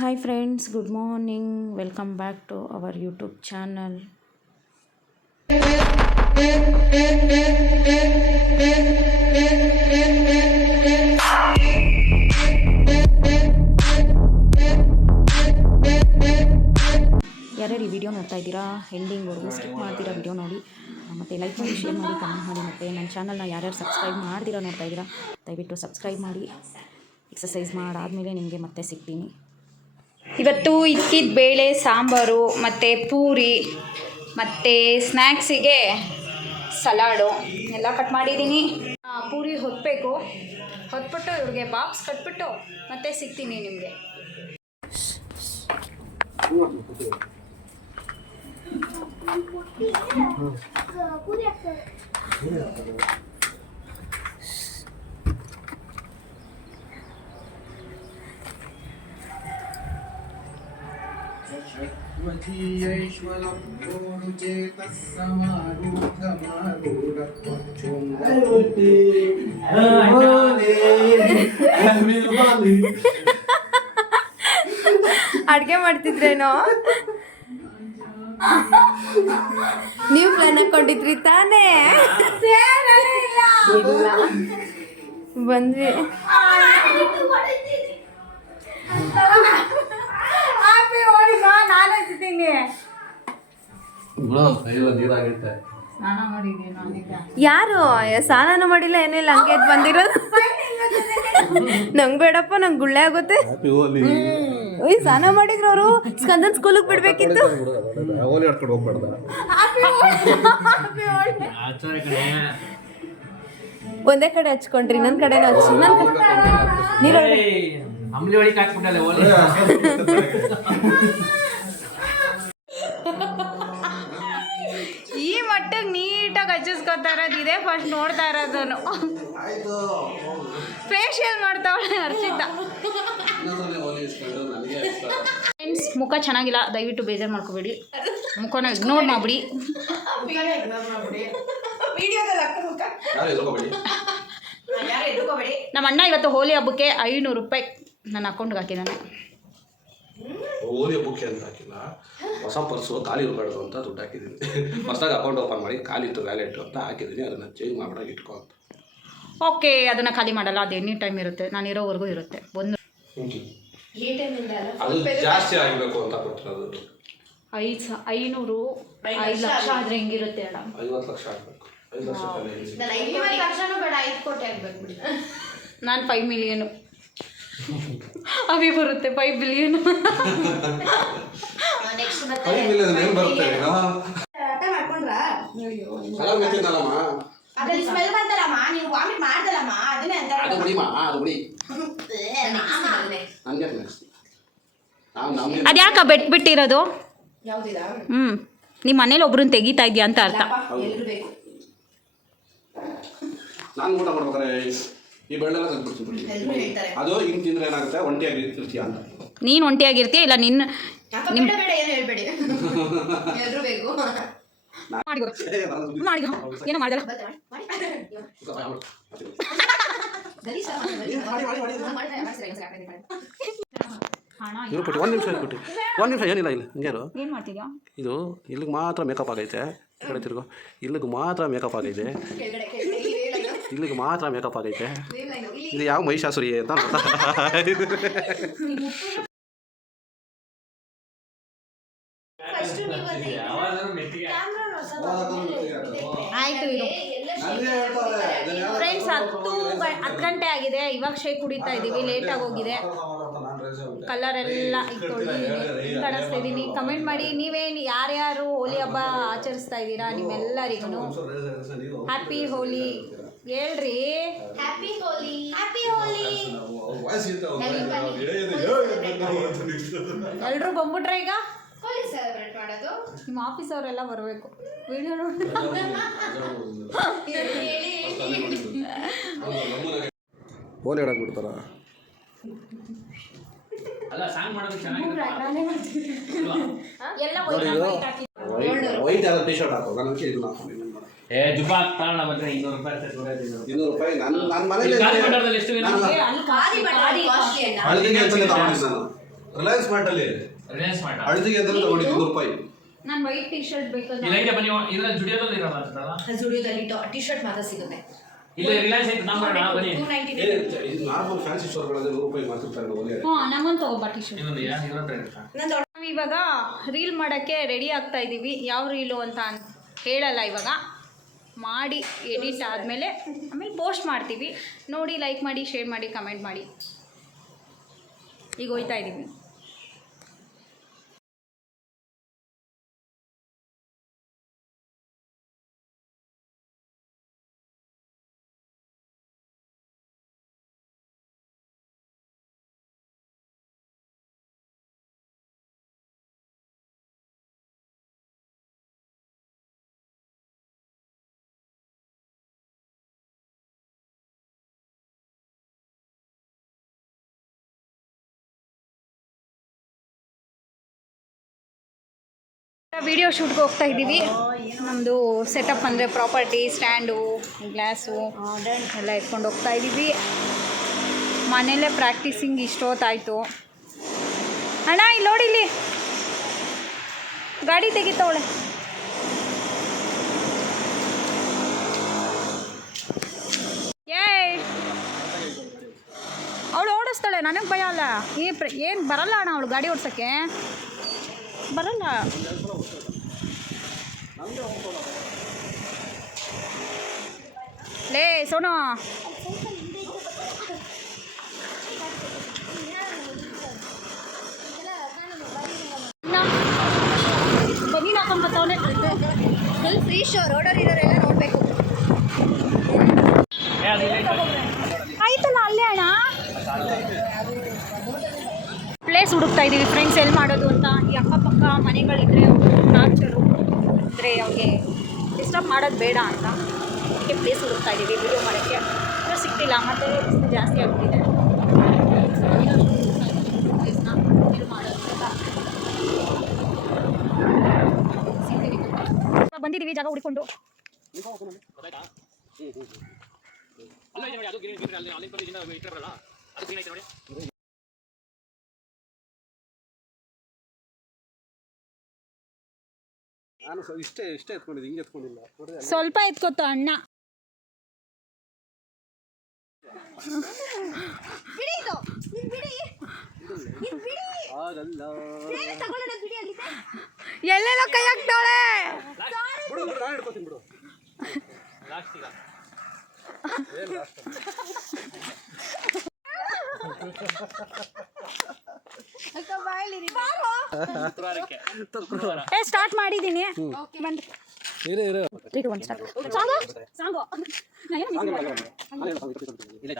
Hi friends good morning welcome back to our YouTube channel ಯಾರ್ಯಾರು ಈ video ನೋಡ್ತಾ ಇದ್ದೀರಾ? ಎಂಡಿಂಗ್ವರೆಗೂ ಸ್ಕಿಪ್ ಮಾಡ್ತೀರಾ ವಿಡಿಯೋ ನೋಡಿ. ಮತ್ತು ಲೈಕ್ ಮಾಡಿ ಶೇರ್ ಮಾಡಿ ಕಮೆಂಟ್ ಮಾಡಿ, ಮತ್ತು ನನ್ನ ಚಾನಲ್ನ ಯಾರ್ಯಾರು ಸಬ್ಸ್ಕ್ರೈಬ್ ಮಾಡ್ತೀರಾ ನೋಡ್ತಾ ಇದ್ದೀರಾ, ದಯವಿಟ್ಟು ಸಬ್ಸ್ಕ್ರೈಬ್ ಮಾಡಿ. ಎಕ್ಸಸೈಸ್ ಮಾಡಾದಮೇಲೆ ನಿಮಗೆ ಮತ್ತೆ ಸಿಗ್ತೀನಿ. ಇವತ್ತು ಇಕ್ಕಿದ ಬೇಳೆ, ಸಾಂಬಾರು, ಮತ್ತು ಪೂರಿ, ಮತ್ತು ಸ್ನ್ಯಾಕ್ಸಿಗೆ ಸಲಾಡು. ಎಲ್ಲ ಕಟ್ ಮಾಡಿದ್ದೀನಿ. ಪೂರಿ ಹೊತ್ತಬೇಕು ಹೊತ್ಬಿಟ್ಟು ಇವ್ರಿಗೆ ಬಾಕ್ಸ್ ಕಟ್ಬಿಟ್ಟು ಮತ್ತೆ ಸಿಗ್ತೀನಿ ನಿಮಗೆ. ಪೂರಿ ಅಡ್ಗೆ ಮಾಡ್ತಿದ್ರೇನೋ? ನೀವು ಪ್ಲಾನ್ ಹಾಕೊಂಡಿದ್ರಿ ತಾನೇ? ಬಂದ್ವಿ. ನಾನೇ ಯಾರು? ಸ್ನಾನ ಮಾಡಿಲ್ಲ ಏನಿಲ್ಲ ಹಂಗೆ ಎದ್ದು ಬಂದಿರೋದು. ನಂಗ್ ಬೇಡಪ್ಪ ನಂಗೆ ಗುಳ್ಳೆ ಆಗುತ್ತೆ. ಓಯ್ ಸ್ನಾನ ಮಾಡಿದ್ರು ಅವರು ಸ್ಕಂದನ್ ಸ್ಕೂಲಿಗೆ ಬಿಡ್ಬೇಕಿತ್ತು. ಒಂದೇ ಕಡೆ ಹಚ್ಕೊಂಡ್ರಿ ನನ್ನ ಕಡೆ ಹಚ್ಚಿ ನನ್ನ ನೀರೊಳಗೆ. ನೀಟಾಗಿ ಹಚ್ಚಿಸ್ಕೊತಾ ಇರೋದು ಇದೇ ಫಸ್ಟ್ ನೋಡ್ತಾ ಇರೋದನ್ನು. ಫೇಶಿಯಲ್ ಮಾಡ್ತಾವಳೆ ಅರ್ಚಿತ ಫ್ರೆಂಡ್ಸ್ ಮುಖ ಚೆನ್ನಾಗಿಲ್ಲ ದಯವಿಟ್ಟು ಬೇಜಾರು ಮಾಡ್ಕೋಬೇಡಿ. ಮುಖನ ಇಗ್ನೋರ್ ಮಾಡ್ಬಿಡಿ. ನಮ್ಮ ಅಣ್ಣ ಇವತ್ತು ಹೋಲಿ ಹಬ್ಬಕ್ಕೆ ಐನೂರು ರೂಪಾಯಿ ನನ್ನ ಅಕೌಂಟ್ಗೆ ಹಾಕಿದ್ದಾನೆ. ಓಲಿ ಬುಕ್ ಅಂತ ಹಾಕಿಲ್ಲ. ಹೊಸ ಪರ್ಸು ಖಾಲಿ ಇರಬಾರ್ದು ಅಂತ ದುಡ್ಡು ಹಾಕಿದ್ದೀನಿ. ಹೊಸದಾಗಿ ಅಕೌಂಟ್ ಓಪನ್ ಮಾಡಿ ಖಾಲಿ ಇತ್ತು ವ್ಯಾಲೆಟ್ ಅಂತ ಹಾಕಿದ್ದೀನಿ. ಅದನ್ನು ಚೇಂಜ್ ಮಾಡ್ಬಿಡೋಕೆ ಇಟ್ಕೊ ಅಂತ. ಓಕೆ ಅದನ್ನು ಖಾಲಿ ಮಾಡಲ್ಲ. ಅದು ಎನಿ ಟೈಮ್ ಇರುತ್ತೆ. ನಾನು ಇರೋವರೆಗೂ ಇರುತ್ತೆ. ಒಂದು ಅದು ಜಾಸ್ತಿ ಆಗಬೇಕು ಅಂತ ಕೊಟ್ಟಿರೋದು ಐದು ಸ ಐನೂರು ಐದು ಲಕ್ಷ ಆದರೆ ಹೆಂಗಿರುತ್ತೆ ಅಣ್ಣ? ಐವತ್ತು ಲಕ್ಷ ಆಗಬೇಕು. ಐದು ಲಕ್ಷ ನಾನು ಫೈವ್ ಮಿಲಿಯನು ಅವಿ ಬರುತ್ತೆ ಫೈವ್ ಬಿಲಿಯನ್ ಅದ್ಯಾಕ ಬೆಟ್ ಏನು ಬರುತ್ತೆ ಅರ್ಥ ಮಾಡ್ಕೊಂಡ್ರಾ? ಕಲರ್ ಮೆತ್ತಿದ್ದಲ್ಲಮ್ಮ ಅದ್ರಲ್ಲಿ ಸ್ಮೆಲ್ ಬಂತಲ್ಲಮ್ಮ ನೀವು ವಾಮಿಟ್ ಮಾಡ್ದಲ್ಲಮ್ಮ ಅದನ್ನೇ ಅಂತಾರೆ. ಅದು ಬಿಡಿಮಾ ಅದು ಬಿಡಿ ನನಗೆ ನೆಕ್ಸ್ಟ್ ನಾವು ನಮಗೆ ಅದು ಬಿಟ್ಟಿರೋದು? ಹ್ಮ್. ಹ್ಞೂ ನಿಮ್ಮ ಮನೇಲಿ ಒಬ್ರನ್ನ ತೆಗಿತಾ ಇದೆಯಾ ಅಂತ ಅರ್ಥ. ನಾನು ಊಟ ಮಾಡ್ಬೇಕಾದ್ರೆ ಈ ಬೆಳ್ಳೆಲ್ಲ ತೆಗೆದ್ಬಿಡ್ತೀನಿ ಅದು ಹಿಂಗೆ ತಿಂದ್ರೆ ಏನಾಗುತ್ತೆ? ಒಂಟಿಯಾಗಿ ಇರ್ತೀಯ ಅಂತ. ನೀನು ಒಂಟಿಯಾಗಿರ್ತೀಯ ಇಲ್ಲ ನಿನ್ನ ನಿಮ್ಮ ಬೇಡ ಏನು ಹೇಳ್ಬೇಡಿ. ಎಲ್ಲರೂ ಬೇಕು. ನಾನು ಏನೋ ಮಾಡಿದಲ್ಲ ಇರು ಕೊಟ್ಟು ಒಂದು ನಿಮಿಷ ಕೊಟ್ಟು. ಒಂದು ನಿಮಿಷ ಏನಿಲ್ಲ ಇಲ್ಲ ಹಿಂಗೆ ಏನು ಮಾಡ್ತಿದ್ಯಾ? ಇದು ಇಲ್ಲಿಗೆ ಮಾತ್ರ ಮೇಕಪ್ ಆಗೈತೆ. ತಿರ್ಗೋ. ಇಲ್ಲಿಗೆ ಮಾತ್ರ ಮೇಕಪ್ ಆಗೈತೆ. ಇಲ್ಲಿಗೆ ಮಾತ್ರ ಮೇಕಪ್ ಆಗೈತೆ ಇದು ಯಾವ ಮಹಿಷಾಸುರಿ ಅಂತ ಆಯಿತು ಫ್ರೆಂಡ್ಸ್ ಹತ್ತು ಹತ್ತು ಗಂಟೆ ಆಗಿದೆ. ಇವಾಗ ಶೇಕ್ ಕುಡಿತಾ ಇದ್ದೀವಿ. ಲೇಟಾಗಿ ಹೋಗಿದೆ. ಕಲರ್ ಎಲ್ಲ ಕಾಣಿಸ್ತಾ ಇದ್ದೀನಿ. ಕಮೆಂಟ್ ಮಾಡಿ. ನೀವೇನು ಯಾರ್ಯಾರು ಹೋಲಿ ಹಬ್ಬ ಆಚರಿಸ್ತಾ ಇದ್ದೀರಾ? ನಿಮ್ಮೆಲ್ಲರಿಗೂ. ಹ್ಯಾಪಿ ಹೋಲಿ ಹೇಳ್ರಿ. ಹ್ಯಾಪಿ ಹೋಲಿ ಹ್ಯಾಪಿ ಹೋಲಿ ಎಲ್ರು ಬಂದ್ಬಿಟ್ರೆ ಈಗ? ಹೋಲಿ ಸೆಲೆಬ್ರೇಟ್ ಮಾಡೋದು. ನಿಮ್ಮ ಆಫೀಸ್ ಅವರೆಲ್ಲ ಬರಬೇಕು. ವಿಡಿಯೋ ನೋಡಿ ಹೋಲಿ ಆಡಕ್ ಬಿಡ್ತಾರ? ಅಲ್ಲ ಸಾಂಗ್ ಮಾಡೋದು ಚೆನ್ನಾಗಿರುತ್ತೆ. ಎಲ್ಲ ವೈಟ್ ಯಾವ್ದು ಟಿ ಶರ್ಟ್ ಹಾಕೋ. ಹಾಕೊಂಡು ಏ ಜುಬ್ಬ ತಾಣ ಬಂದ್ರೆ ಇನ್ನೂರು ರೂಪಾಯಿ ಇನ್ನೂರು ರೂಪಾಯಿ. ನನ್ನ ನನ್ನ ಮನೇಲಿ ಎಷ್ಟು? ನಾನು ಹಳದಿಗೆ ಅಂತಲೇ ತಗೊಂಡಿದ್ದು ರಿಲಯನ್ಸ್ ಮಾರ್ಟ್ ಅಲ್ಲಿ. ರಿಲಯನ್ಸ್ ಮಾರ್ಟ್ ಅಂತ ಇನ್ನೂರು ರೂಪಾಯಿ. ನಾನು ವೈಟ್ ಟಿ ಶರ್ಟ್ ಬೇಕಂದ್ರೆ ಬನ್ನಿ ಜುಡಿಯೋದಲ್ಲಿ ಇರಲ್ಲ ಅಂತಲ್ಲ ಜುಡಿಯೋದಲ್ಲಿ ಟಿ ಶರ್ಟ್ ಮಾತ್ರ ಸಿಗುತ್ತೆ. ಇಲ್ಲ ರಿಲಯನ್ಸ್ ಐತೆ ನಮ್ಮ ಬನ್ನಿ. ಇದು ನಾರ್ಮಲ್ ಫ್ಯಾನ್ಸಿ ಸ್ಟೋರ್ಗಳಲ್ಲಿ ನೂರು ರೂಪಾಯಿ ಮಾರ್ತಿರ್ತಾರೆ ಹಾ ಹ್ಞೂ ನಮ್ಮನ್ನು ತಗೋಬಾ ಟಿ ಶರ್ಟ್ ಇನ್ನೊಂದು ಯಾರು ಇರೋದ್ರ ನಾವು ಇವಾಗ ರೀಲ್ ಮಾಡೋಕ್ಕೆ ರೆಡಿ ಆಗ್ತಾ ಇದ್ದೀವಿ ಯಾವ ರೀಲು ಅಂತ ಹೇಳಲ್ಲ ಇವಾಗ. ಮಾಡಿ ಎಡಿಟ್ ಆದಮೇಲೆ ಆಮೇಲೆ ಪೋಸ್ಟ್ ಮಾಡ್ತೀವಿ. ನೋಡಿ ಲೈಕ್ ಮಾಡಿ ಶೇರ್ ಮಾಡಿ ಕಮೆಂಟ್ ಮಾಡಿ. ಈಗ ಹೋಯ್ತಾ ಇದ್ದೀವಿ ವಿಡಿಯೋ ಶೂಟ್ಗೆ ಹೋಗ್ತಾ ಇದ್ದೀವಿ. ನಮ್ಮದು ಸೆಟಪ್ ಅಂದರೆ ಪ್ರಾಪರ್ಟಿ ಸ್ಟ್ಯಾಂಡು ಗ್ಲಾಸು ಎಲ್ಲ ಎತ್ಕೊಂಡು ಹೋಗ್ತಾ ಇದ್ದೀವಿ. ಮನೆಯಲ್ಲೇ ಪ್ರಾಕ್ಟೀಸಿಂಗ್ ಇಷ್ಟೊತ್ತಾಯಿತು ಅಣ್ಣ, ಇಲ್ಲಿ ನೋಡಿ ಇಲ್ಲಿ. ಗಾಡಿ ತೆಗಿತಾವಳೆ ಅವಳು. ಓಡಿಸ್ತಾಳೆ, ನನಗೆ ಭಯ ಅಲ್ಲ. ಪ್ರ ಏನು ಬರಲ್ಲ ಅಣ್ಣ ಅವಳು ಗಾಡಿ ಓಡ್ಸೋಕ್ಕೆ? ಬರಲ್ಲ. ಲೇ ಸೋನು ಬನ್ನಿ ಹಾಕೊಂಡ್ಬತ್ತವನೆ ಫುಲ್ ಫ್ರೀ ಶೋ ರೋಡಲ್ಲಿ ಇರೋರೆಲ್ಲ ನೋಡಬೇಕು ಆಯ್ತಲ್ಲ ಅಲ್ಲೇ ಅಣ್ಣ ಪ್ಲೇಸ್ ಹುಡುಕ್ತಾ ಇದ್ದೀವಿ ಫ್ರೆಂಡ್ಸ್ ಎಲ್ಲಿ ಮಾಡೋದು ಅಂತ ಈ ಅಕ್ಕಪಕ್ಕ ಮನೆಗಳಿದ್ರೆ ನಾಚರು ಅಂದರೆ ಅವ್ರಿಗೆ ಡಿಸ್ಟರ್ಬ್ ಮಾಡೋದು ಬೇಡ ಅಂತ. ಅದಕ್ಕೆ ಪ್ಲೇಸ್ ಹುಡುಕ್ತಾ ಇದ್ದೀವಿ ವಿಡಿಯೋ ಮಾಡೋಕ್ಕೆ. ಇನ್ನೂ ಸಿಗ್ತಿಲ್ಲ ಮತ್ತೆ ಬಿಸಿಲು ಜಾಸ್ತಿ ಆಗ್ತಿದೆ ಪ್ಲೇಸ್ನ ಇದು ಮಾಡೋದು ಅಂತ ಸಿಗ್ತೀವಿ ಬಂದಿದ್ದೀವಿ ಜಾಗ ಹುಡ್ಕೊಂಡು ಅಲ್ಲ ನಾನು ಬಿಡಿ ಇಷ್ಟೇ ಇಷ್ಟೇ ಎತ್ಕೊಂಡಿದ್ದೆ ಹಿಂಗೆ ಅಲ್ಲಿ. ಸ್ವಲ್ಪ ಎತ್ಕೊತ ಅಣ್ಣ. ಎಲ್ಲೆಲ್ಲ ಕೈ ಹಾಕ್ತಾಳೆ? ಬಿಡು ಬಿಡು ನಾನು ಹಿಡ್ಕೊತೀನಿ ಬಿಡು. ಲಾಸ್ಟ್ ಈಗ ಶುಕ್ರವಾರಕ್ಕೆ ಶುಕ್ರವಾರ ಏ ಸ್ಟಾರ್ಟ್ ಮಾಡಿದ್ದೀನಿ ಬಂದು ಇರು ಇರು three two one start song song. ಇಲ್ಲ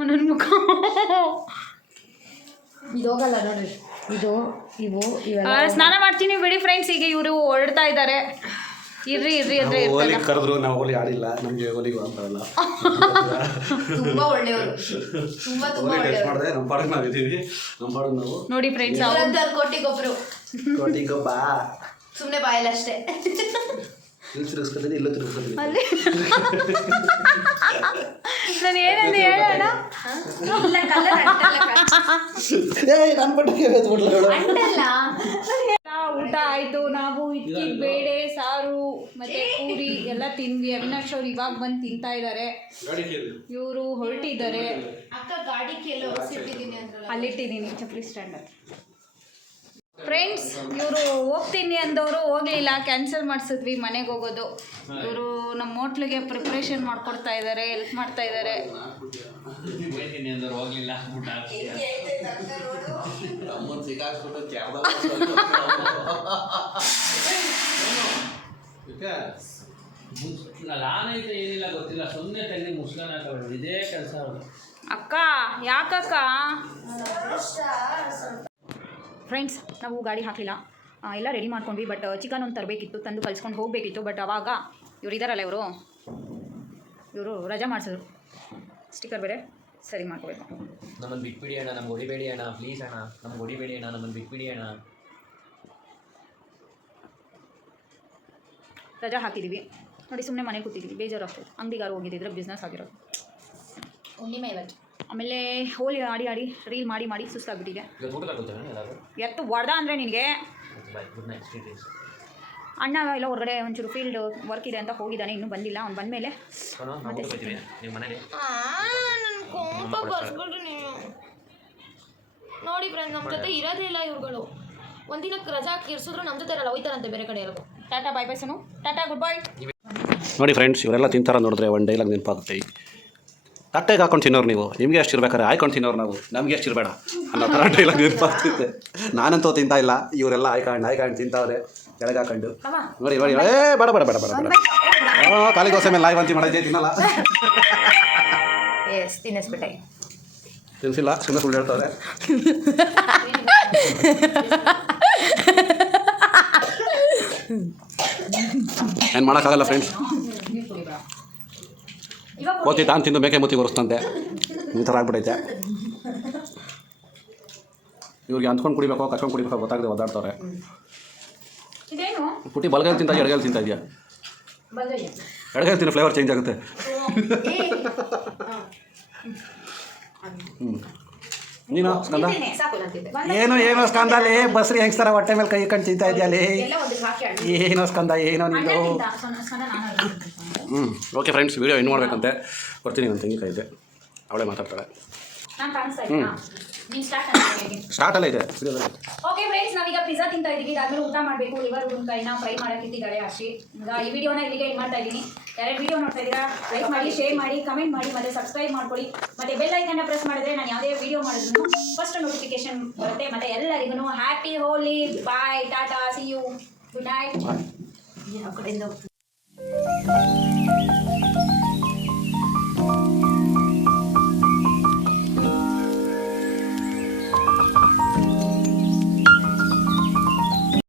ನನ್ನ ಮುಖ ಇದೋಗಲ್ಲ ನೋಡ್ರಿ ಇದು ಇವು ಇವೆಲ್ಲ ಆ, ಸ್ನಾನ ಮಾಡ್ತೀನಿ ಬಿಡಿ ಫ್ರೆಂಡ್ಸ್ ಈಗ ಇವರು ಹೊರಡ್ತಾ ಇದ್ದಾರೆ. ಇರ್ರಿ ಇರ್ರಿ ಅಂದ್ರೆ ಹೋಲಿ ಕರೆದ್ರು ನಾವು ಹೋಲಿ ಆಡಿಲ್ಲ. ನಮಗೆ ಹೋಲಿ ಅಂತವಲ್ಲ ತುಂಬಾ ಒಳ್ಳೆಯವರು. ತುಂಬಾ ತುಂಬಾ ಒಳ್ಳೆಯವರು. ನಮ್ಮ ಪಾಡಕ್ಕೆ ನಾವು ಇದ್ದೀವಿ ನಮ್ಮ ಪಾಡಕ್ಕೆ ನಾವು ನೋಡಿ ಫ್ರೆಂಡ್ಸ್ ಇವರದ್ದು ಕೋಟಿಗೊಬ್ರು ಕೋಟಿಗೊಬ್ಬ ಸುಮ್ಮನೆ ಬಾಯಲ್ಲಷ್ಟೇ. ಇಲ್ಲಿ ತಿರುಗಿಸ್ಕೊತೀನಿ ಇಲ್ಲೂ ತಿರುಗಿಸ್ಕೊತೀನಿ. ಅಲ್ಲಿ. ನಾನು ಏನಂತ ಹೇಳೋಣ? ಇಲ್ಲ ಅಂಟಲ್ಲ ನನ್ನ ಊಟ ಆಯ್ತು ನಾವು ಇಕ್ಕಿದ ಬೇಳೆ ಸಾರು ಮತ್ತೆ ಪೂರಿ ಎಲ್ಲ ತಿಂದ್ವಿ. ಅವಿನಾಶ್ ಅವ್ರು ಇವಾಗ ಬಂದು ತಿಂತಾ ಇದ್ದಾರೆ ಗಾಡಿ ಕೇಳಿ. ಇವರು ಹೊರಟಿದ್ದಾರೆ. ಅಕ್ಕ ಗಾಡಿ ಕೇಳೋ ಅಂತ ಅಂದ್ರಲ್ಲ. ಅಲ್ಲಿಟ್ಟಿದ್ದೀನಿ ಚಪ್ಪಲಿ ಸ್ಟ್ಯಾಂಡರ್ ಫ್ರೆಂಡ್ಸ್ ಇವರು ಹೋಗ್ತೀನಿ ಅಂದವರು ಹೋಗ್ಲಿಲ್ಲ ಕ್ಯಾನ್ಸಲ್ ಮಾಡಿಸಿದ್ವಿ ಮನೆಗೆ ಹೋಗೋದು. ಇವರು ನಮ್ಮ ಹೋಟ್ಲಿಗೆ ಪ್ರಿಪ್ರೇಷನ್ ಮಾಡ್ಕೊಡ್ತಾ ಇದ್ದಾರೆ ಹೆಲ್ಪ್ ಮಾಡ್ತಾ ಇದ್ದಾರೆ ಅಕ್ಕ, ಯಾಕಕ್ಕ? ಫ್ರೆಂಡ್ಸ್ ನಾವು ಗಾಡಿ ಹಾಕಲಿಲ್ಲ. ಎಲ್ಲ ರೆಡಿ ಮಾಡ್ಕೊಂಡ್ವಿ ಬಟ್ ಚಿಕನ್ ಒಂದು ತರಬೇಕಿತ್ತು ತಂದು ಕಲ್ಸ್ಕೊಂಡು ಹೋಗಬೇಕಿತ್ತು ಬಟ್ ಅವಾಗ ಇವ್ರು ಇದ್ದಾರಲ್ಲ ಇವರು. ಇವರು ರಜಾ ಮಾಡಿಸಿದ್ರು. ಸ್ಟಿಕ್ಕರ್ ಬೇರೆ ಸರಿ ಮಾಡ್ಕೋಬೇಕು. ನಮ್ಮನ್ನು ಬಿಟ್ಬಿಡಿ ಅಣ್ಣ ನಮ್ಗೆ ಹೊಡಿಬೇಡಿ ಅಣ್ಣ ಪ್ಲೀಸ್ ಅಣ್ಣ ನಮ್ಗೆ ಹೊಡಿಬೇಡಿ ಅಣ್ಣ ನಮ್ಮನ್ನು ಬಿಟ್ಬಿಡಿ ಅಣ್ಣ. ರಜಾ ಹಾಕಿದ್ದೀವಿ ನೋಡಿ ಸುಮ್ಮನೆ ಮನೆ ಕೂತಿದ್ದೀವಿ ಬೇಜಾರು ಆಗ್ತದೆ ಅಂಗಡಿಗಾರು ಹೋಗಿದ್ದಿದ್ರೆ ಬಿಸ್ನೆಸ್ ಆಗಿರೋದು. ಹುಣ್ಣಿಮೆ ಇವತ್ತು. ಆಮೇಲೆ ಹೋಲಿ ಆಡಿ ಆಡಿ ರೀಲ್ ಮಾಡಿ ಮಾಡಿ ಸುಸ್ತಾಗ್ಬಿಟ್ಟಿದೆ. ಎತ್ತು ಹೊಡೆದ ಅಂದರೆ ನಿನಗೆ? ಅಣ್ಣ ಎಲ್ಲ ಹೊರಗಡೆ ಒಂಚೂರು ಫೀಲ್ಡ್ ವರ್ಕ್ ಇದೆ ಅಂತ ಹೋಗಿದ್ದಾನೆ ಇನ್ನೂ ಬಂದಿಲ್ಲ. ಅವ್ನು ಬಂದಮೇಲೆ ನೋಡಿ ಫ್ರೆಂಡ್ ನಮ್ಮ ಜೊತೆ ಇರೋದೇ ಇಲ್ಲ ಇವ್ರುಗಳು. ಒಂದಿನ ರಜಾ ಕೇರ್ಸಿದ್ರು ನಮ್ಮ ಜೊತೆ ಇರಲ್ಲ ಹೋಯ್ತಾರಂತೆ ಬೇರೆ ಕಡೆ ಎಲ್ಲ tata bye bye Sanu. Tata goodbye ನೋಡಿ ಫ್ರೆಂಡ್ಸ್ ಇವರೆಲ್ಲ ತಿಂತಾರ ನೋಡಿದ್ರೆ ಒನ್ ಡೈಲಾಗ್ ನೆನಪಾಗುತ್ತೆ. ತಟ್ಟೆಗೆ ಹಾಕೊಂಡು ತಿನ್ನೋರು ನೀವು. ನಿಮಗೆ ಎಷ್ಟು ಇರ್ಬೇಕಾರೆ ಆಯ್ಕೊಂಡು ತಿನ್ನೋರು ನಾವು. ನಮಗೆ ಎಷ್ಟು ಇರಬೇಡ ಅನ್ನೋ ಥರ ಡೈಲಾಗ್ ನೆನಪಾಗ್ತಿದೆ ನಾನಂತೂ ತಿಂತಾ ಇಲ್ಲ. ಇವರೆಲ್ಲ ಆಯ್ಕೊಂಡು ಆಯ್ಕೊಂಡು ತಿಂತಾವ್ರೆ. ಕೆಳಗೆ ಹಾಕೊಂಡು. ನೋಡಿ ನೋಡಿ ಏ ಬೇಡ ಬೇಡ ಬೇಡ ಬೇಡ ಬೇಡ. ಕಾಲಿಗೆ ಖಾಲಿ ದೋಸೆ ಮೇಲೆ ಲಾಯ್ ಬಂತಿ ಮಾಡೋದೇ ತಿನ್ನಲ್ಲ. ತಿನ್ನಿಸ್ಬಿಟ್ಟೆ ತಿನ್ಸಿಲ್ಲ ಸುಮ್ಮನೆ ಸುಳ್ಳು ಹೇಳ್ತಾರೆ ಏನು ಮಾಡೋಕ್ಕಾಗಲ್ಲ ಫ್ರೆಂಡ್ಸ್ ಕೋತಿ ತಾನು ತಿಂದು ಮೇಕೆ ಮುತ್ತಿ ಒರೆಸ್ತಂತೆ ಈ ಥರ ಆಗ್ಬಿಟ್ಟೈತೆ. ಇವ್ರಿಗೆ ಅಂದ್ಕೊಂಡು ಕುಡಿಬೇಕೋ ಕಚ್ಕೊಂಡು ಕುಡಿಬೇಕೋ ಗೊತ್ತಾಗದೆ ಒದ್ದಾಡ್ತಾರೆ ಇದೇನು? ಪುಟ್ಟಿ ಬಲಗೈಲಿ ತಿಂತ ಎಡಗೈಲಿ ತಿಂತ ಇದೆಯಾ? ಎಡಗಲ್ ತಿನ್ನೋ ಫ್ಲೇವರ್ ಚೇಂಜ್ ಆಗುತ್ತೆ. ಹ್ಞೂ ನೀನು ಸ್ಕಂದ? ಏನು ಏನೋ ಸ್ಕಂದ? ಅಲ್ಲಿ ಬಸ್ರಿ ಹೆಂಗ್ಸ್ತಾರ ಹೊಟ್ಟೆ ಮೇಲೆ ಕೈ ಕಂಡು ತಿಂತಾ ಇದೆಯಾ ಅಲ್ಲಿ ಏನೋ ಸ್ಕಂದ? ಏನೋ ನೀನು? ಹ್ಞೂ ಓಕೆ ಫ್ರೆಂಡ್ಸ್ ವೀಡಿಯೋ ಇನ್ನು ಮಾಡಬೇಕಂತೆ. ಬರ್ತೀನಿ ನನ್ನ ತೆಂಗಿನಕಾಯಿ ಇದೆ ಅವಳೇ ಮಾತಾಡ್ತಾಳೆ. ಸ್ಟಾರ್ಟ್ ಸ್ಟಾರ್ಟಲ್ಲೇ ಇದೆ. ಓಕೆ ಫ್ರೆಂಡ್ಸ್ ನಾವೀಗ ಪಿಜ್ಜಾ ತಿಂತಾ ಇದೀವಿ. ಇದಾದ್ಮೇಲೆ ಊಟ ಮಾಡಬೇಕು. ಲಿವರ್ ಉಣ್ಕಾಯಿನ ಫ್ರೈ ಮಾಡಕ್ಕೆ ಆಶಿ ಅಷ್ಟೇ ಈಗ ಈ ವಿಡಿಯೋನ ಇಲ್ಲಿಗೆ ಇದು ಮಾಡ್ತಾ ಇದ್ದೀನಿ ಯಾರು ವಿಡಿಯೋ ನೋಡ್ತಾ ಇದ್ದೀರಾ? ಲೈಕ್ ಮಾಡಿ ಶೇರ್ ಮಾಡಿ ಕಮೆಂಟ್ ಮಾಡಿ ಮತ್ತೆ ಸಬ್ಸ್ಕ್ರೈಬ್ ಮಾಡ್ಕೊಳ್ಳಿ. ಮತ್ತೆ ಬೆಲ್ ಐಕನ್ನ ಪ್ರೆಸ್ ಮಾಡಿದ್ರೆ ನಾನು ಯಾವುದೇ ವಿಡಿಯೋ ಮಾಡಿದ್ರು ಫಸ್ಟ್ ನೋಟಿಫಿಕೇಶನ್ ಬರುತ್ತೆ. ಮತ್ತೆ ಎಲ್ಲರಿಗೂ happy Holi bye tata see you good night